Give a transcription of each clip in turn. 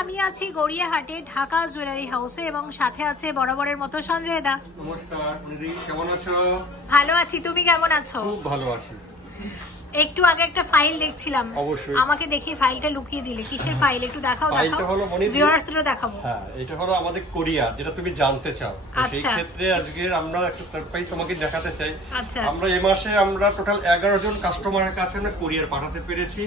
আমি আছি গড়িয়াহাটে ঢাকা জুয়েলারি হাউসে এবং সাথে আছে বরাবরের মতো সঞ্জয় দা। নমস্কার, কেমন আছো? ভালো আছি, তুমি কেমন আছো? খুব ভালো আছি। একটু আগে একটা ফাইল দেখছিলাম, আমাকে দেখি ফাইলটা লুকিয়ে দিলে। কিসের ফাইল একটু দেখাও। ফাইলটা হলো ভিউয়ার্সদেরও দেখাবো। হ্যাঁ, এটা হলো আমাদের কোরিয়ার, যেটা তুমি জানতে চাও। সেই ক্ষেত্রে আজকে আমরা একটা সারপ্রাইজ তোমাকে দেখাতে চাই। আমরা এই মাসে আমরা টোটাল 11 জন কাস্টমারের কাছে আমরা কোরিয়ার পাঠাতে পেরেছি।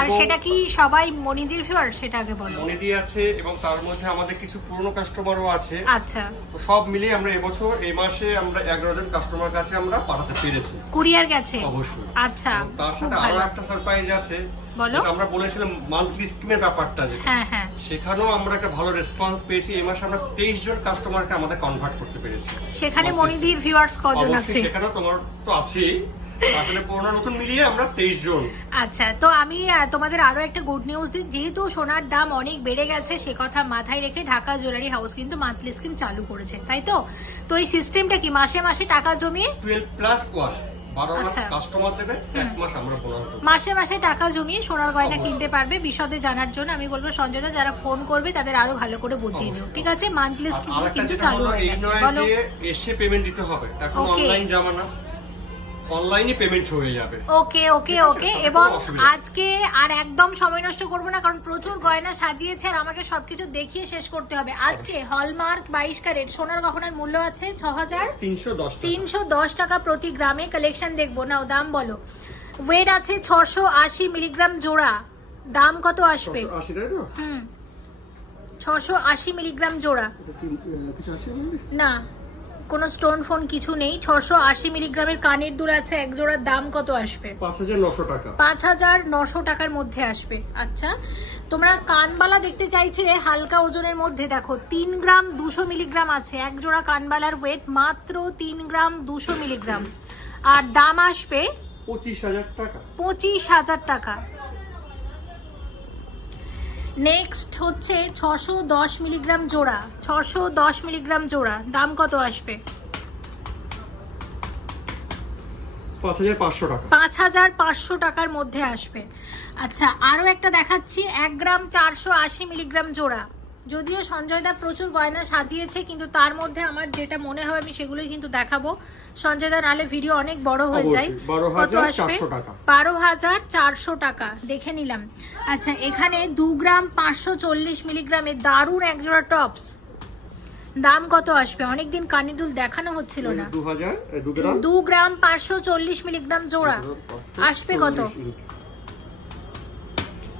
আর সেটা কি সবাই মনিদির ভিউয়ার? সেটা আগে বলো। মনিদি আছে এবং তার মধ্যে আমাদের কিছু পুরনো কাস্টমারও আছে। আচ্ছা, তো সব মিলিয়ে আমরা এবছর এই মাসে আমরা 11 জন কাস্টমার কাছে আমরা পাঠাতে পেরেছি। কুরিয়ার গেছে? অবশ্যই। আচ্ছা, তার সাথে আরো একটা সারপ্রাইজ আছে। বলো। আমরা বলেছিলাম মান্থলি স্কিমের ব্যাপারটা, হ্যাঁ হ্যাঁ, সেখানেও আমরা একটা ভালো রেসপন্স পেয়েছি। এই মাসে আমরা 23 জন কাস্টমারকে আমাদের কনভার্ট করতে পেরেছি। সেখানে মনিদির ভিউয়ার্স কজন আছে? সেখানে তোমার তো আছেই, আসলে পুরনো নতুন মিলিয়ে আমরা 23 জন। আচ্ছা, তো আমি তোমাদের আরো একটা গুড নিউজ দিই। যেহেতু সোনার দাম অনেক বেড়ে গেছে, সে কথা মাথায় রেখে ঢাকা জুয়েলারি হাউস কিন্তু মান্থলি স্কিম চালু করেছে, তাই তো? তো এই সিস্টেমটা কি মাসে মাসে টাকা জমিয়ে 12+1 12 মাস কাস্টমার দেবে, 1 মাস আমরা বোনাস দেব। মাসে মাসে টাকা জমিয়ে সোনার গয়না কিনতে পারবে। বিশদে জানার জন্য আমি বলবো সঞ্জয় দা, যারা ফোন করবে তাদের আরো ভালো করে বুঝিয়ে দিও, ঠিক আছে? মান্থলি স্কিম কিন্তু চালু হয়ে গেছে। বলো। এসে পেমেন্ট দিতে হবে, এখন অনলাইন জামানা, অনলাইনে পেমেন্ট হয়ে যাবে। ওকে ওকে ওকে। এবং আজকে আর একদম সময় নষ্ট করব না, কারণ প্রচুর গয়না সাজিয়েছে আর আমাকে সবকিছু দেখিয়ে শেষ করতে হবে। আজকে হলমার্ক 22 ক্যারেট সোনার গহনার মূল্য আছে 6310 টাকা প্রতি গ্রামে। কালেকশন দেখবো, নাও দাম বলো। ওয়েট আছে 680 মিলিগ্রাম জোড়া, দাম কত আসবে? 680 মিলিগ্রাম জোড়া। না, কোনো স্টোন ফোন কিছু নেই। 680 মিলিগ্রামের কানের দুল আছে এক জোড়ার, দাম কত আসবে? 5900 টাকা। 5900 টাকার মধ্যে আসবে। আচ্ছা, তোমরা কানবালা দেখতে চাইছিলে হালকা ওজনের মধ্যে, দেখো 3 গ্রাম 200 মিলিগ্রাম আছে এক জোড়া কানবালার। ওয়েট মাত্র 3 গ্রাম 200 মিলিগ্রাম, আর দাম আসবে 25000 টাকা। 25000 টাকা। নেক্সট হচ্ছে 610 মিলিগ্রাম জোড়া, 610 মিলিগ্রাম জোড়া, দাম কত আসবে? 5500 টাকা। 5500 টাকার মধ্যে আসবে। আচ্ছা, আরো একটা দেখাচ্ছি, 1 গ্রাম 480 মিলিগ্রাম জোড়া। যদিও সঞ্জয় দা প্রচুর গয়না সাজিয়েছে, কিন্তু তার মধ্যে আমার যেটা মনে হবে আমি সেগুলোই কিন্তু দেখাবো সঞ্জয় দা, নাহলে ভিডিও অনেক বড় হয়ে যায়। কত আসবে? 12400 টাকা। দেখে নিলাম। আচ্ছা, এখানে 2 গ্রাম 540 মিলিগ্রামের দারুণ একজোড়া টপস, দাম কত আসবে? অনেকদিন কানের দুল দেখানো হচ্ছিল না। 2 গ্রাম 540 মিলিগ্রাম জোড়া আসবে কত?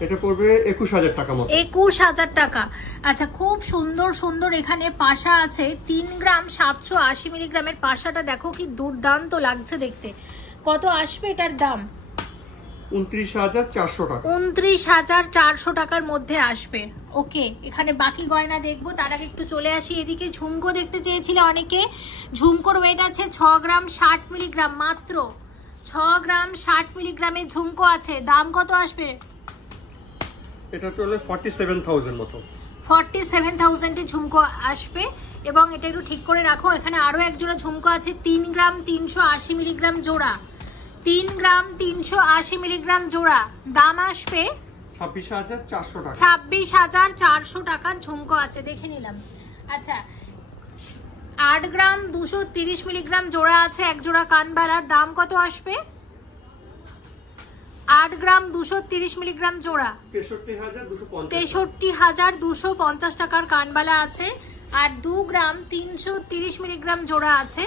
এটা পড়বে 21000 টাকা মতো। 21000 টাকা। আচ্ছা, খুব সুন্দর সুন্দর এখানে পাশা আছে। 3 গ্রাম 780 মিলিগ্রামের পাশাটা দেখো কি দুর্দান্ত লাগছে দেখতে। কত আসবে এটার দাম? 29400 টাকা। 29400 টাকার মধ্যে আসবে। ওকে, এখানে বাকি গয়না দেখবো, তার আগে একটু চলে আসি এদিকে। ঝুমকো দেখতে চেয়েছিলে অনেকে। ঝুমকোর ওয়েট আছে 6 গ্রাম 60 মিলিগ্রাম, মাত্র 6 গ্রাম 60 মিলিগ্রামের ঝুমকো আছে, দাম কত আসবে? এটা চলে 47000 মতো। 47000 এ ঝুমকো আসবে। এবং এটা একটু ঠিক করে রাখো, এখানে আরো এক জোড়া ঝুমকো আছে 3 গ্রাম 380 মিলিগ্রাম জোড়া, 3 গ্রাম 380 মিলিগ্রাম জোড়া, দাম আসবে 26400 টাকা। 26400 টাকার ঝুমকো আছে, দেখে নিলাম। আচ্ছা, 8 গ্রাম 230 মিলিগ্রাম জোড়া আছে এক জোড়া কানবালার, দাম কত আসবে? 8 গ্রাম 230 মিলিগ্রাম জোড়া, 63250 টাকার কানবালা আছে। আর 2 গ্রাম 330 মিলিগ্রাম জোড়া আছে,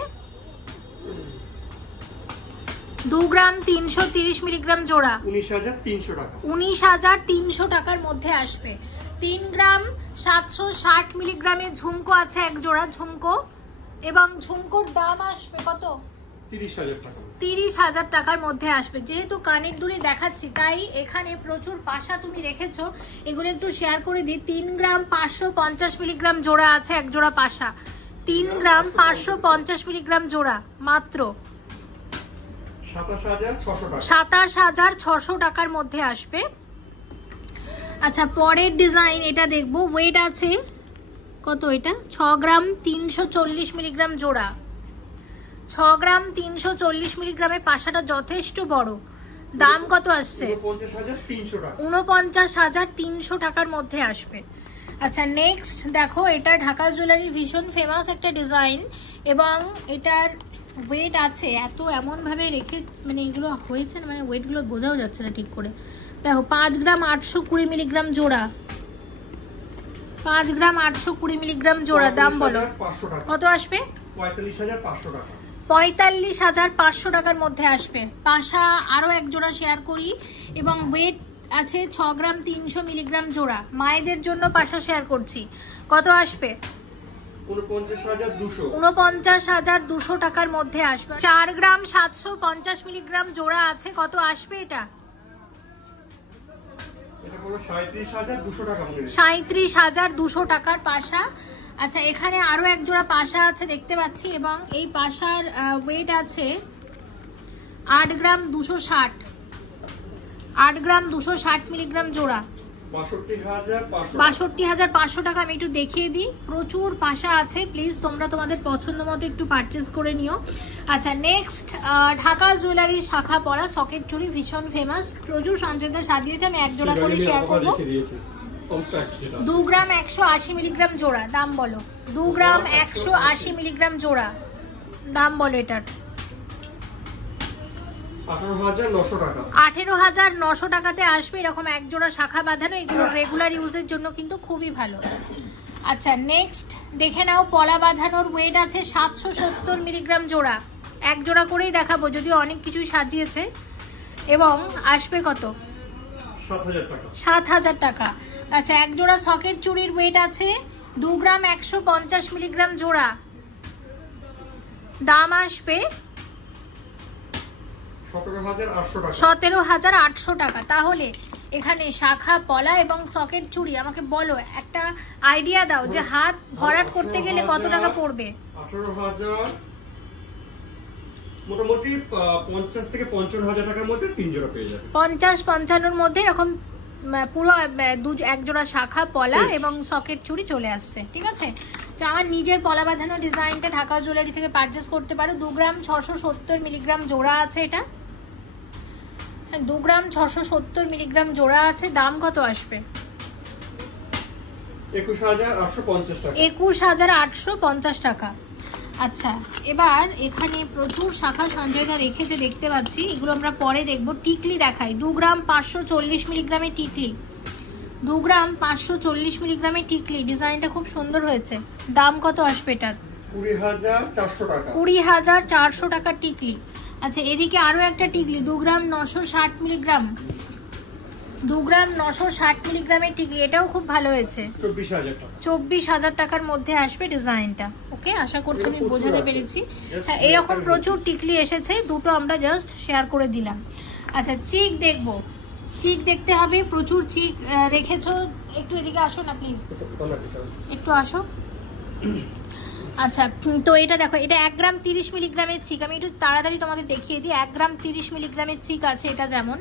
2 গ্রাম 330 মিলিগ্রাম জোড়া 19300 টাকা। 19300 টাকার মধ্যে আসবে। 3 গ্রাম 760 মিলিগ্রামের ঝুমকো আছে এক জোড়া ঝুমকো, এবং ঝুমকোর দাম আসবে কত? 30000 টাকা। 30000 টাকার মধ্যে আসবে। যেহেতু কানের দুলে দেখাচ্ছি তাই এখানে প্রচুর পাশা তুমি রেখেছো, এগুলো একটু শেয়ার করে দিই। 3 গ্রাম 550 মিলিগ্রাম জোড়া আছে এক জোড়া পাশা, 3 গ্রাম 550 মিলিগ্রাম জোড়া, মাত্র 27600 টাকার মধ্যে আসবে। আচ্ছা, পরের ডিজাইন এটা দেখবো। ওয়েট আছে কত? এটা 6 গ্রাম 340 মিলিগ্রাম জোড়া, 6 গ্রাম 340 মিলিগ্রামের পাশাটা যথেষ্ট বড়, দাম কত আসছে? 49300 টাকা। 49300 টাকার মধ্যে আসবে। আচ্ছা নেক্সট দেখো, এটা ঢাকা জুয়েলারি ভীষণ ফেমাস একটা ডিজাইন, এবং এটার ওয়েট আছে এত এমনভাবে রেখে, মানে এগুলো হয়েছে না, মানে ওয়েটগুলো বোঝাও যাচ্ছে না ঠিক করে। দেখো 5 গ্রাম 820 মিলিগ্রাম জোড়া, 5 গ্রাম 820 মিলিগ্রাম জোড়া। দাম বলো কত আসবে? 45,500 টাকা। 45,500 টাকার মধ্যে আসবে। পাশা আরও এক জোড়া শেয়ার করি, এবং ওয়েট আছে 6 গ্রাম 300 মিলিগ্রাম জোড়া। মায়েদের জন্য পাশা শেয়ার করছি, কত আসবে? 49,200 টাকার মধ্যে আসবে। 4 গ্রাম 750 মিলিগ্রাম জোড়া আছে, কত আসবে এটা? 37,200 টাকার পাশা। আচ্ছা এখানে আরো এক জোড়া পাশা আছে দেখতে পাচ্ছি, এবং এই পাশার ওয়েট আছে 8 গ্রাম 260, 8 গ্রাম 260 মিলিগ্রাম জোড়া, 62,500 টাকা। আমি একটু দেখিয়ে দিই, প্রচুর পাশা আছে, প্লিজ তোমরা তোমাদের পছন্দ মতো একটু পারচেজ করে নিও। আচ্ছা নেক্সট, ঢাকা জুয়েলারি শাখা পরা সকেট চুড়ি ভীষণ ফেমাস, প্রচুর সঞ্চয়তা সাজিয়েছে, আমি এক জোড়া করে শেয়ার করবো। 2 গ্রাম 180 মিলিগ্রাম জোড়া। দাম বলো? 2 গ্রাম 180 মিলিগ্রাম জোড়া, দাম বলো এটার? 18,900 টাকাতে আসবে। এরকম এক জোড়া শাখা বাঁধানো, এগুলো রেগুলার ইউজের জন্য কিন্তু খুবই ভালো। আচ্ছা নেক্সট দেখে নাও, পলা বাঁধানোর ওয়েট আছে 770 মিলিগ্রাম জোড়া, এক জোড়া করেই দেখাবো, যদিও অনেক কিছুই সাজিয়েছে, এবং আসবে কত? 7,000 টাকা। আচ্ছা এক জোড়া সকেট চুড়ির ওয়েট আছে 2 গ্রাম 150 মিলিগ্রাম জোড়া, দাম আসবে 17,800 টাকা। তাহলে এখানে শাখা পলা এবং সকেট চুড়ি, আমাকে বলো একটা আইডিয়া দাও যে হাত ভরাট করতে গেলে কত টাকা পড়বে? 18,000 মোটামুটি 50 থেকে 55,000 টাকার মধ্যে 3 জোড়া পেয়ে যাবে। 50-55 মধ্যে এখন পুরো এক জোড়া শাখা পলা এবং সকেট চুড়ি চলে আসছে। ঠিক আছে, তো আমার নিজের পলা বাঁধানো ডিজাইনটা ঢাকা জুয়েলারি থেকে পারচেস করতে পারো। 2 গ্রাম 670 মিলিগ্রাম জোড়া আছে, এটা 2 গ্রাম 670 মিলিগ্রাম জোড়া আছে। দাম কত আসবে? 21,850 টাকা। 21,850 টাকা। আচ্ছা এবার এখানে প্রচুর শাখা সঞ্চয়তা রেখেছে দেখতে পাচ্ছি, এগুলো আমরা পরে দেখবো। টিকলি দেখাই, 2 গ্রাম 540 মিলিগ্রামের টিকলি, 2 গ্রাম 540 মিলিগ্রামের টিকলি, ডিজাইনটা খুব সুন্দর হয়েছে। দাম কত আসবে এটার? 20,400 টাকা। 20,400 টাকার টিকলি। আচ্ছা এদিকে আরো একটা টিকলি, 2 গ্রাম 960 মিলিগ্রাম, 2 গ্রাম 960 মিলিগ্রামের টিকলি, এটাও খুব ভালো হয়েছে। 24,000 টাকার মধ্যে আসবে ডিজাইনটা। ওকে, আশা করছি আমি বোঝাতে পেরেছি। হ্যাঁ এরকম প্রচুর টিকলি এসেছে, দুটো আমরা জাস্ট শেয়ার করে দিলাম। আচ্ছা চিক দেখবো, চিক দেখতে হবে, প্রচুর চিক রেখেছো। একটু এদিকে আসো না প্লিজ, একটু আসো। আচ্ছা তো এটা দেখো, এটা 1 গ্রাম 30 মিলিগ্রামের চিক, আমি একটু তাড়াতাড়ি তোমাদের দেখিয়ে দিই। 1 গ্রাম 30 মিলিগ্রামের চিক আছে এটা, যেমন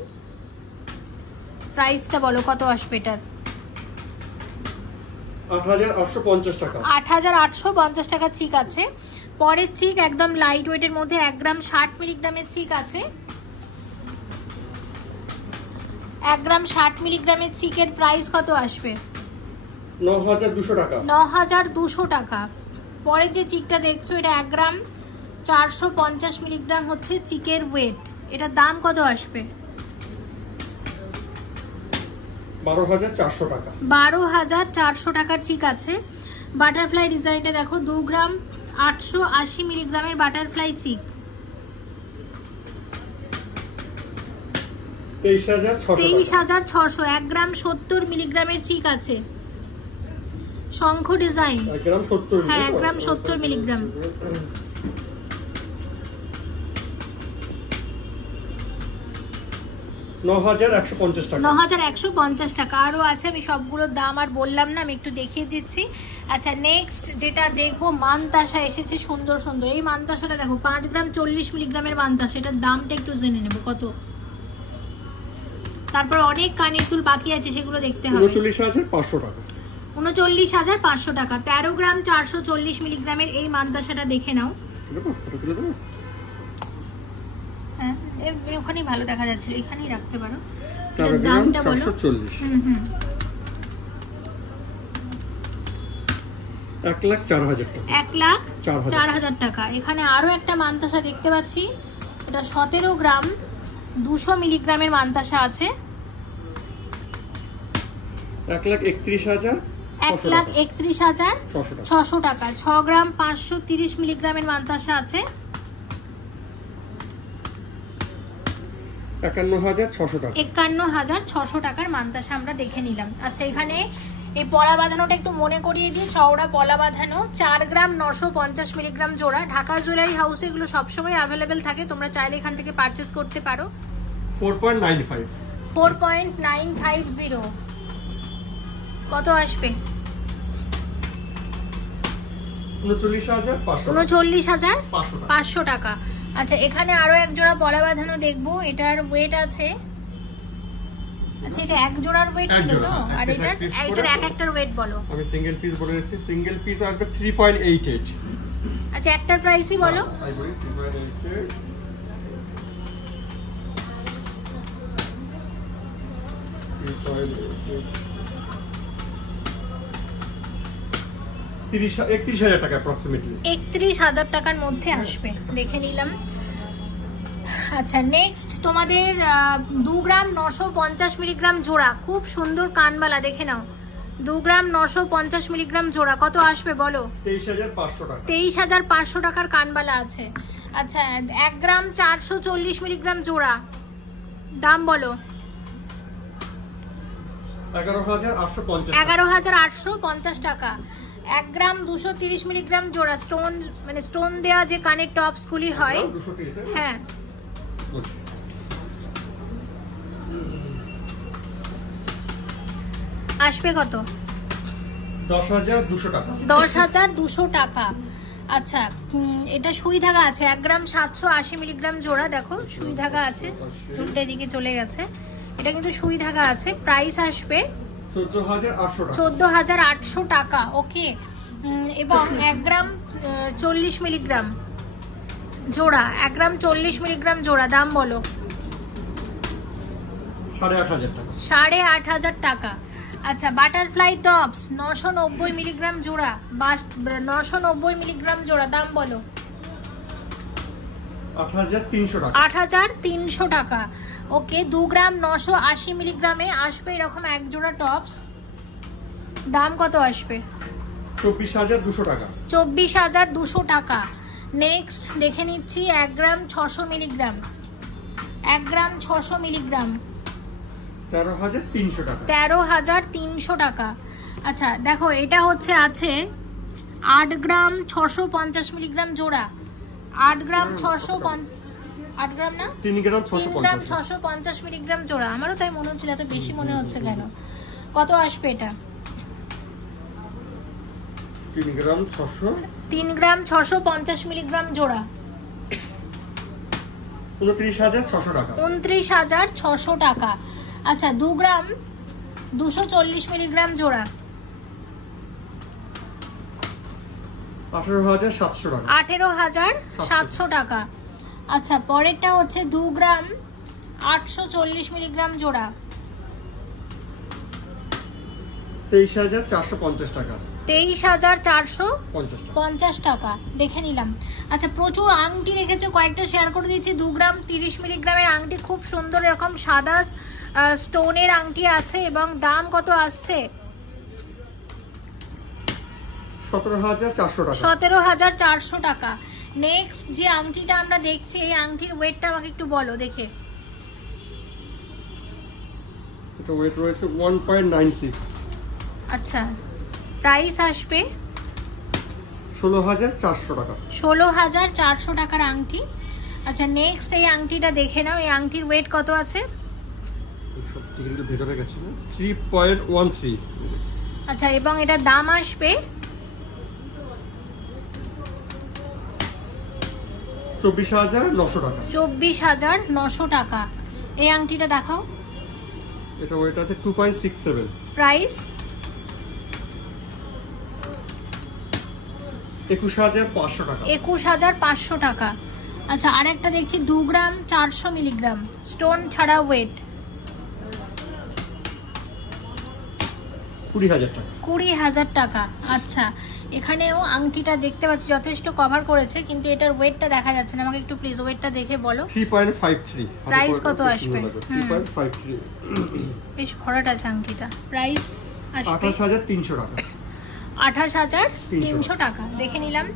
প্রাইসটা বলো কত আসবে এটার? 8,850 টাকা। 8,850 টাকা চিক আছে। পরের চিক একদম লাইট ওয়েটের মধ্যে 1 গ্রাম 60 মিলিগ্রামের চিক আছে। 1 গ্রাম 60 মিলিগ্রামের চিকের প্রাইস কত আসবে? 9,200 টাকা। 9,200 টাকা। পরের যে চিকটা দেখছো, এটা 1 গ্রাম 450 মিলিগ্রাম হচ্ছে চিকের ওয়েট, এটার দাম কত আসবে? 12,400 টাকা। 12,400 টাকার চিক আছে। বাটারফ্লাই ডিজাইনটা দেখো, 2 গ্রাম 880 মিলিগ্রামের বাটারফ্লাই চিক, 23,600। 1 গ্রাম 70 মিলিগ্রামের চিক আছে, শঙ্খ ডিজাইন। 1 গ্রাম 70, হ্যাঁ 1 গ্রাম 70 মিলিগ্রাম। 9,150 টাকা। 9,150 টাকা। আরও আছে, আমি সবগুলোর দাম আর বললাম না, আমি একটু দেখিয়ে দিচ্ছি। আচ্ছা নেক্সট যেটা দেখবো, মানতাসা এসেছে সুন্দর সুন্দর। এই মানতাসাটা দেখো, 5 গ্রাম 40 মিলিগ্রামের মানতাসা, এটার দামটা একটু জেনে নেবো কত। তারপর অনেক কানের দুল বাকি আছে, সেগুলো দেখতে হবে। 39,500 টাকা। 39,500 টাকা। 13 গ্রাম 440 মিলিগ্রামের এই মানতাসাটা দেখে নাও। হ্যাঁ ওখানেই ভালো দেখা যাচ্ছিল, এখানেই রাখতে পারো। দামটা বলো। 440। 1,04,000 টাকা। 1,04,000 টাকা। এখানে আরো একটা মানতাসা দেখতে পাচ্ছি, এটা 17 গ্রাম 200 মিলিগ্রামের মানতাসা আছে, 1,31,600 টাকা। 6 গ্রাম 530 মিলিগ্রামের মানতাসা আছে, 51,600 টাকার মানতাসা আমরা দেখে নিলাম। আচ্ছা, এখানে এই পলা বাঁধানোটা একটু মনে করিয়ে দিয়ে, চওড়া পলা বাঁধানো 4 গ্রাম 950 মিলিগ্রাম জোড়া। ঢাকা জুয়েলারি হাউসে এগুলো সবসময় অ্যাভেলেবেল থাকে, তোমরা চাইলে এখান থেকে পারচেস করতে পারো। 4.950 কত আসবে? 39,500 টাকা। আচ্ছা, এখানে আরো এক জোড়া পলা বাঁধানো দেখবো, এটার ওয়েট আছে, আচ্ছা এটা এক জোড়ার ওয়েট ছিল তো, আর এটার এক একটার ওয়েট বলো। আমি সিঙ্গেল পিস বলে দিচ্ছি, সিঙ্গেল পিস আসবে 3.88। আচ্ছা, একটার প্রাইসই বলো। আমি বলি 3.88, 31,000 টাকা অ্যাপ্রক্সিমেটলি, 31,000 টাকার মধ্যে আসবে, দেখে নিলাম। আচ্ছা, নেক্সট তোমাদের 2 গ্রাম 950 মিলিগ্রাম জোড়া, খুব সুন্দর কানবালা, দেখে নাও। 2 গ্রাম 950 মিলিগ্রাম জোড়া কত আসবে বলো? 23,500 টাকা। 23,500 টাকার কানবালা আছে। আচ্ছা, 1 গ্রাম 440 মিলিগ্রাম জোড়া, দাম বলো। 11,850 টাকা। 1 গ্রাম 230 মিলিগ্রাম জোড়া, স্টোন মানে স্টোন দেয়া যে কানের টপস গুলি হয়, হ্যাঁ, আসবে কত? 10,200 টাকা। 10,200 টাকা। আচ্ছা, এটা সুই ধাগা আছে, 1 গ্রাম 780 মিলিগ্রাম জোড়া, দেখো সুই ধাগা আছে, উল্টো দিকে চলে গেছে, এটা কিন্তু সুই ধাগা আছে। প্রাইস আসবে 14,800 টাকা। ওকে, এবং 1 গ্রাম 40 মিলিগ্রাম জোড়া, 1 গ্রাম 40 মিলিগ্রাম জোড়া, দাম বলো। 8,500 টাকা। 8,500 টাকা। আচ্ছা, বাটারফ্লাই টপস 990 মিলিগ্রাম জোড়া, 990 মিলিগ্রাম জোড়া, দাম বলো। 8,300 টাকা। 8,300 টাকা। ওকে, 2 গ্রাম 980 মিলিগ্রামে আসবে এরকম এক জোড়া টপস, দাম কত আসবে? 24,200 টাকা। 24,200 টাকা। নেক্সট দেখে নিচ্ছি 1 গ্রাম 600 মিলিগ্রাম, 1 গ্রাম 600 মিলিগ্রাম, 13,300 টাকা। 13,300 টাকা। আচ্ছা, দেখো এটা হচ্ছে আছে 8 গ্রাম 650 মিলিগ্রাম জোড়া, 8 গ্রাম 8 গ্রাম না, 3 গ্রাম 650 মিলিগ্রাম জোড়া। আমারও তাই মনে হচ্ছিল, এত বেশি মনে হচ্ছে কেন। কত আসবে এটা? 3 গ্রাম 650 মিলিগ্রাম জোড়া, 29,600 টাকা। 29,600 টাকা। আচ্ছা, 2 গ্রাম 240 মিলিগ্রাম জোড়া, 18,700 টাকা। 18,700 টাকা। আচ্ছা, পরেরটা হচ্ছে 2 গ্রাম 840 মিলিগ্রাম জোড়া, 23,450 টাকা। 23,450 টাকা, দেখে নিলাম। আচ্ছা, প্রচুর আংটি রেখেছে, কয়েকটা শেয়ার করে দিচ্ছি। 2 গ্রাম 30 মিলিগ্রামের আংটি, খুব সুন্দর এরকম সাদা স্টোনের আংটি আছে, এবং দাম কত আসছে? 17,400 টাকা। 17,400 টাকা। নেক্সট যে আংটিটা আমরা দেখছি, এই আংটির ওয়েটটা আমাকে একটু বলো দেখে। এটা ওয়েট রয়েছে 1.96। আচ্ছা, প্রাইস আসবে 16,400 টাকা। 16,400 টাকার আংটি। আচ্ছা, নেক্সট এই আংটিটা দেখে নাও, এই আংটির ওয়েট কত আছে? সব টিকিটের ভিতরে গেছে 3.13। আচ্ছা, এবং এটার দাম আসবে 24,900 টাকা। 24,900 টাকা। এই আংটিটা দেখাও। এটা ওয়েট আছে 2.67। প্রাইস 21,500 টাকা। 21,500 টাকা। আচ্ছা, আরেকটা দেখছি 2 গ্রাম 400 মিলিগ্রাম, স্টোন ছাড়া ওয়েট, 20,000 টাকা। 20,000 টাকা। আচ্ছা, এখানেও আংটিটা দেখতে পাচ্ছি যথেষ্ট কভার করেছে, কিন্তু এটার ওয়েটটা দেখা যাচ্ছে না। আমাকে একটু প্লিজ ওয়েটটা দেখে বলো। 3.53। প্রাইস কত আসবে? 3.53। বেশ ভরাট আছে আংটিটা। প্রাইস আসবে 28300 টাকা। 28300 টাকা। দেখে নিলাম।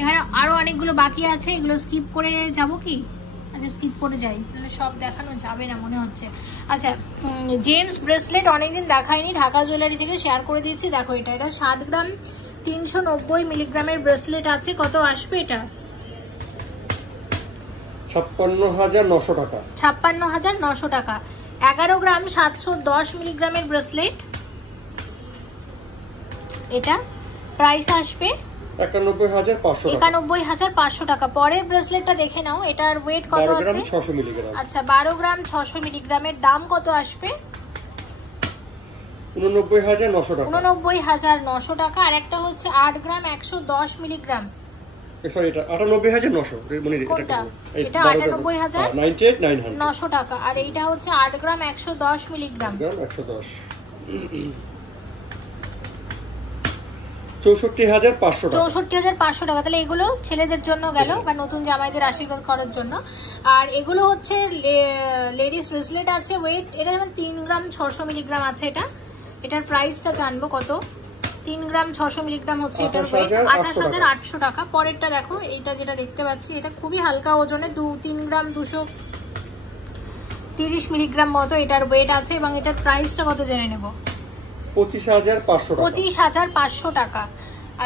এখানে আরো অনেকগুলো বাকি আছে, এগুলো স্কিপ করে যাব কি? আচ্ছা স্কিপ করে যাই, তাহলে সব দেখানো যাবে না মনে হচ্ছে। আচ্ছা জেন্টস ব্রেসলেট অনেকদিন দেখাইনি, ঢাকা জুয়েলারি থেকে শেয়ার করে দিয়েছি। দেখো এটা 7 গ্রাম 390 মিলিগ্রামের ব্রেসলেট আছে। কত আসবে এটা? 56900 টাকা। 56900 টাকা। 11 গ্রাম 710 মিলিগ্রামের ব্রেসলেট, এটা প্রাইস আসবে 91500 টাকা। পরের ব্রেসলেটটা দেখে নাও, এটার ওয়েট কত আছে? 600 মিলিগ্রাম। আচ্ছা 12 গ্রাম 600 মিলিগ্রামের দাম কত আসবে? 89900 টাকা। 89900 টাকা। আর একটা হচ্ছে 8 গ্রাম 110 মিলিগ্রাম, সরি এটা 98900 মানে কোনটা? এটা 98900 টাকা। আর এইটা হচ্ছে 8 গ্রাম 110 মিলিগ্রাম, 110 64500 টাকা। 64500 টাকা। তাহলে এগুলো ছেলেদের জন্য গেল, বা নতুন জামাইদের আশীর্বাদ করার জন্য। আর এগুলো হচ্ছে লেডিস ব্রেসলেট আছে। ওয়েট এটা যেমন 3 গ্রাম 600 মিলিগ্রাম আছে। এটার প্রাইসটা জানবো কত? 3 গ্রাম 600 মিলিগ্রাম হচ্ছে এটার ওয়েট, 28800 টাকা। পরেরটা দেখো, এটা যেটা দেখতে পাচ্ছি এটা খুবই হালকা ওজনে, 3 গ্রাম 230 মিলিগ্রাম মতো এটার ওয়েট আছে। এবং এটার প্রাইসটা কত জেনে নেব? 25500 টাকা।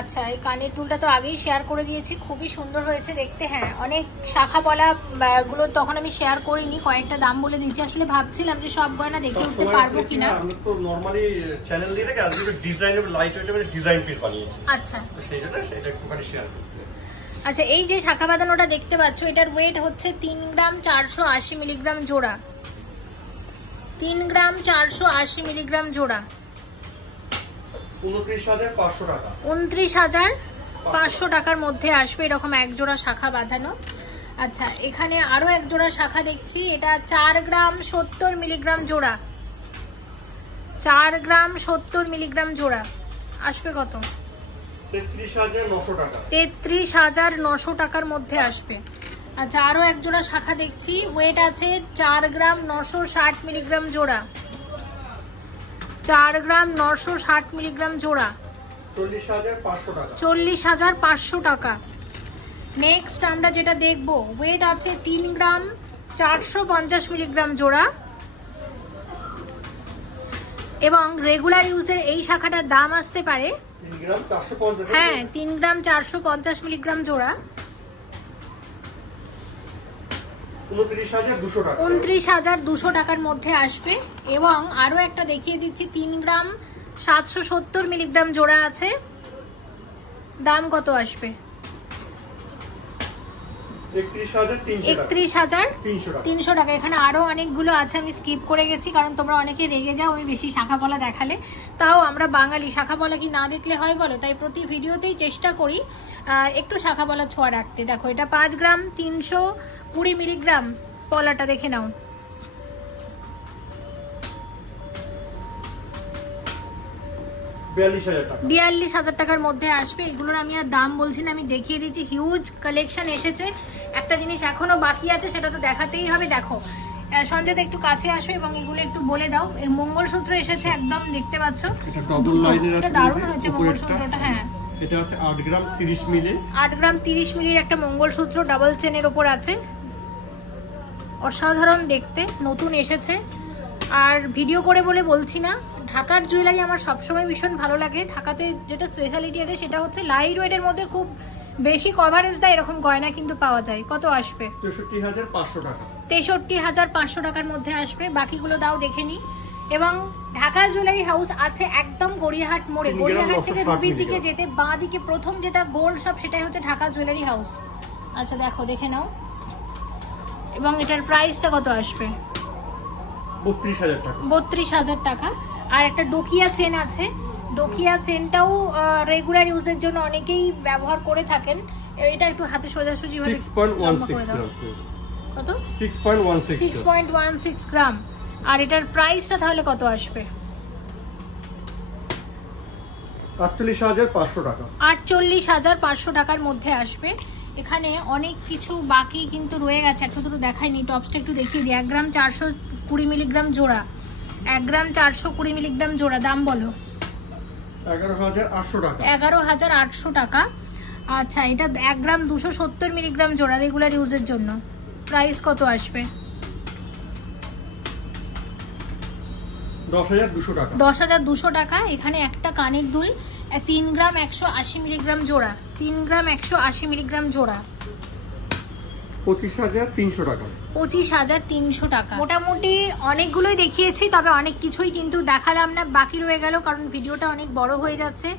আচ্ছা এই কানের দুলটা তো আগেই শেয়ার করে দিয়েছি, খুবই সুন্দর হয়েছে দেখতে। হ্যাঁ অনেক শাখা পলা গুলো তখন আমি শেয়ার করিনি, কয়েকটা দাম বলে দিয়েছি। আসলে ভাবছিলাম যে সব গয়না দেখে উঠতে পারবো কিনা। আমরা তো নরমালি চ্যানেল দিয়ে থেকে আজকে designable light weight design piece বানিয়েছি। আচ্ছা সেই জন্য সেটা একটুখানি শেয়ার করতে। আচ্ছা এই যে শাখা বাঁধানোটা দেখতে পাচ্ছ, এটার ওয়েট হচ্ছে 3 গ্রাম 480 মিলিগ্রাম জোড়া। 3 গ্রাম 480 মিলিগ্রাম জোড়া, 29500 টাকা। 29500 টাকার মধ্যে আসবে এরকম এক জোড়া শাখা বাঁধানো। আচ্ছা এখানে আরো এক জোড়া শাখা দেখছি, এটা 4 গ্রাম 70 মিলিগ্রাম জোড়া। 4 গ্রাম 70 মিলিগ্রাম জোড়া আসবে কত? 33900 টাকা। 33900 টাকার মধ্যে আসবে। আচ্ছা আরো এক জোড়া শাখা দেখছি, ওয়েট আছে 4 গ্রাম 960 মিলিগ্রাম জোড়া। 4 গ্রাম 960 মিলিগ্রাম জোড়া, 40500 টাকা। 40500 টাকা। নেক্সট আমরা যেটা দেখবো, ওয়েট আছে 3 গ্রাম 450 মিলিগ্রাম জোড়া। এবং রেগুলার ইউজের এই শাখাটার দাম আসতে পারে 3 গ্রাম 450। হ্যাঁ 3 গ্রাম 450 মিলিগ্রাম জোড়া, 29200 টাকা। 29200 টাকার মধ্যে আসবে। এবং আরো একটা দেখিয়ে দিচ্ছি, 3 গ্রাম 770 মিলিগ্রাম জোড়া আছে, দাম কত আসবে? 31300 টাকা। এখানে আরো অনেকগুলো আছে, আমি স্কিপ করে গেছি কারণ তোমরা অনেকে রেগে যাও আমি বেশি শাখা পলা দেখালে। তাও আমরা বাঙালি, শাখা পলা কি না দেখলে হয় বলো? তাই প্রতি ভিডিওতেই চেষ্টা করি একটু শাখা পলা ছোঁয়া রাখতে। দেখো এটা 5 গ্রাম 320 মিলিগ্রাম, পলাটা দেখে নাও। 42000 টাকার মধ্যে আসবে। এগুলোর আমি আর দাম বলছি না, আমি দেখিয়ে দিচ্ছি। হিউজ কালেকশন এসেছে। একটা জিনিস এখনো বাকি আছে, সেটা তো দেখাতেই হবে। দেখো সঞ্জয় একটু কাছে আসো এবং এগুলো একটু বলে দাও। এই মঙ্গলসূত্র এসেছে, একদম দেখতে পাচ্ছ এটা দারুণ হয়েছে মঙ্গলসূত্রটা। হ্যাঁ এটা আছে 8 গ্রাম 30 মিলি। 8 গ্রাম 30 মিলির একটা মঙ্গলসূত্র ডাবল চেনের ওপর আছে, অসাধারণ দেখতে, নতুন এসেছে। আর ভিডিও করে বলে বলছি না, ঢাকার জুয়েলারি আমার সবসময় ভীষণ ভালো লাগে। ঢাকাতে যেটা স্পেশালিটি আছে সেটা হচ্ছে লাইট ওয়েটের মধ্যে খুব বেশি কভারেজ দেয় এরকম গয়না কিন্তু পাওয়া যায়। কত আসবে? 63500 টাকা। 63500 টাকার মধ্যে আসবে। বাকিগুলো দাও দেখে নি। এবং ঢাকা জুয়েলারি হাউস আছে একদম গড়িয়াহাট মোড়ে। গড়িয়াহাট থেকে রুবির দিকে যেতে বাঁ দিকে প্রথম যেটা গোল্ড শপ, সেটাই হচ্ছে ঢাকা জুয়েলারি হাউস। আচ্ছা দেখো দেখে নাও। এবং এটার প্রাইসটা কত আসবে? 32000 টাকা। 32000 টাকা। আর একটা ডোকিয়া চেন আছে, ডোকিয়া চেনটাও রেগুলার ইউজের জন্য অনেকেই ব্যবহার করে থাকেন। এটা একটু হাতে সোজাসুজি ভাবে 6.16 গ্রাম। কত? 6.16 গ্রাম। আর এটার প্রাইসটা তাহলে কত আসবে? 48,500 টাকা। 48,500 টাকার মধ্যে আসবে। এখানে অনেক কিছু বাকি কিন্তু রয়ে গেছে, একটু দুটো দেখাইনি, টপসটা একটু দেখিয়ে দিই। 1 গ্রাম 420 মিলিগ্রাম জোড়া, 1 গ্রাম 420 মিলিগ্রাম জোড়া, দাম বলো। 11,800 টাকা। 11,800 টাকা। আচ্ছা, এটা 1 গ্রাম 270 মিলিগ্রাম জোড়া, রেগুলার ইউজের জন্য। প্রাইস কত আসবে? 10,200 টাকা। 10,200 টাকা। এখানে একটা কানের দুল 3 গ্রাম 180 মিলিগ্রাম জোড়া, 3 গ্রাম 180 মিলিগ্রাম জোড়া, 25,300 টাকা। 25,300 টাকা। মোটামুটি অনেকগুলোই দেখিয়েছি, তবে অনেক কিছুই কিন্তু দেখালাম না, বাকি রয়ে গেল, কারণ ভিডিওটা অনেক বড় হয়ে যাচ্ছে।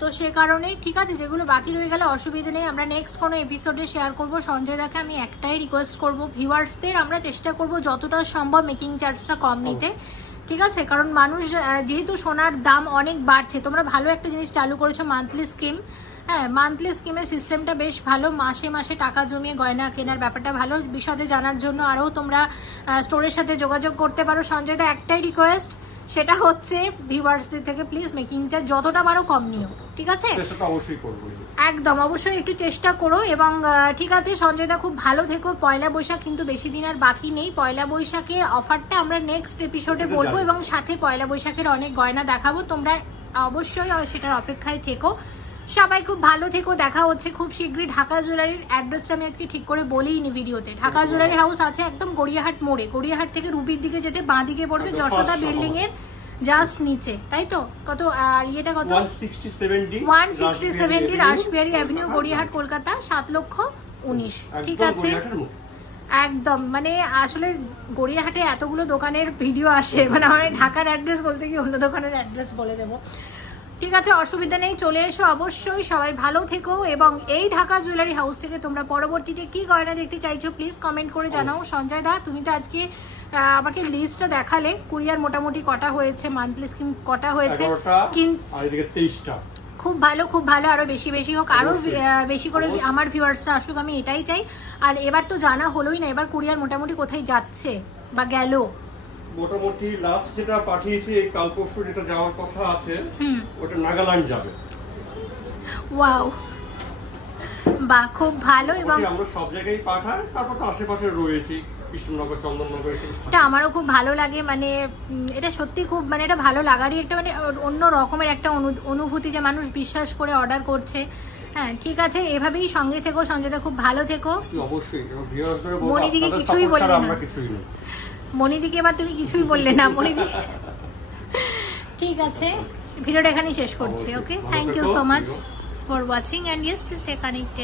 তো সে কারণেই ঠিক আছে, যেগুলো বাকি রয়ে গেল অসুবিধা নেই, আমরা নেক্সট কোনো এপিসোডে শেয়ার করব। সঞ্জয় দাকে আমি একটাই রিকোয়েস্ট করব, ভিউয়ার্সদের আমরা চেষ্টা করব যতটা সম্ভব মেকিং চার্জটা কম নিতে, ঠিক আছে? কারণ মানুষ যেহেতু সোনার দাম অনেক বাড়ছে, তোমরা ভালো একটা জিনিস চালু করেছো, মান্থলি স্কিম। হ্যাঁ, মান্থলি স্কিমের সিস্টেমটা বেশ ভালো, মাসে মাসে টাকা জমিয়ে গয়না কেনার ব্যাপারটা ভালো। বিশদে জানার জন্য আরও তোমরা স্টোরের সাথে যোগাযোগ করতে পারো। সঞ্জয় দা একটাই রিকোয়েস্ট, সেটা হচ্ছে ভিউয়ার্সদের থেকে প্লিজ মেকিং চার্জ যতটা পারো কম নিও, ঠিক আছে? একদম অবশ্যই একটু চেষ্টা করো। এবং ঠিক আছে সঞ্জয় দা, খুব ভালো থেকো। পয়লা বৈশাখ কিন্তু বেশি দিন আর বাকি নেই। পয়লা বৈশাখের অফারটা আমরা নেক্সট এপিসোডে বলবো, এবং সাথে পয়লা বৈশাখের অনেক গয়না দেখাবো, তোমরা অবশ্যই সেটার অপেক্ষায় থেকো। সবাই খুব ভালো থেকো, দেখা হচ্ছে খুব শীঘ্রই। ঢাকা জুয়েলারির অ্যাড্রেসটা আমি আজকে ঠিক করে বলিনি ভিডিওতে। ঢাকা জুয়েলারি হাউস আছে একদম গড়িয়াহাট মোড়ে, গড়িয়াহাট থেকে রুবির দিকে যেতে বাঁ দিকে পড়বে, যশোদা বিল্ডিং এর জাস্ট নিচে, তাই তো? কত ইয়েটা কত? 167 রাসবিহারী অ্যাভিনিউ, গড়িয়াহাট, কলকাতা 7,19,000। ঠিক আছে, একদম। মানে আসলে গড়িয়াহাটে এতগুলো দোকানের ভিডিও আসে, মানে আমার ঢাকার অ্যাড্রেস বলতে গিয়ে অন্য দোকানের অ্যাড্রেস বলে দেবো। ঠিক আছে, অসুবিধা নেই, চলে এসো অবশ্যই। সবাই ভালো থেকো। এবং এই ঢাকা জুয়েলারি হাউস থেকে তোমরা পরবর্তীতে কি গয়না দেখতে চাইছো প্লিজ কমেন্ট করে জানাও। সঞ্জয় দা, তুমি তো আজকে আমাকে লিস্টটা দেখালে, কুরিয়ার মোটামুটি কটা হয়েছে, মান্থলি স্কিম কটা হয়েছে, খুব ভালো, খুব ভালো। আরো বেশি বেশি হোক, আরো বেশি করে আমার ভিউয়ার্সরা আসুক, আমি এটাই চাই। আর এবার তো জানা হলোই না, এবার কুরিয়ার মোটামুটি কোথায় যাচ্ছে বা গেল? মোটামুটি লাস্ট যেটা পাঠিয়েছি এই কাল পরশু যেটা যাওয়ার কথা আছে, ওটা নাগাল্যান্ড যাবে। ওয়াও, বাহ, খুব ভালো। এবং আমরা সব জায়গায় পাঠাই, তারপর তো আশেপাশে রয়েছে কৃষ্ণনগর, চন্দননগর। এটা আমারও খুব ভালো লাগে, মানে এটা সত্যি খুব, মানে এটা ভালো লাগারই একটা, মানে অন্য রকমের একটা অনুভূতি যে মানুষ বিশ্বাস করে অর্ডার করছে। হ্যাঁ, ঠিক আছে, এভাবেই সঙ্গে থেকো। সঞ্জয়দা খুব ভালো থেকো। অবশ্যই। মনিদিকে কিছুই বললে না, মনিদিকে এবার তুমি কিছুই বললে না, মনিদি। ঠিক আছে, ভিডিওটা এখানেই শেষ করছি। Okay, thank you so much for watching, and yes, please stay connected.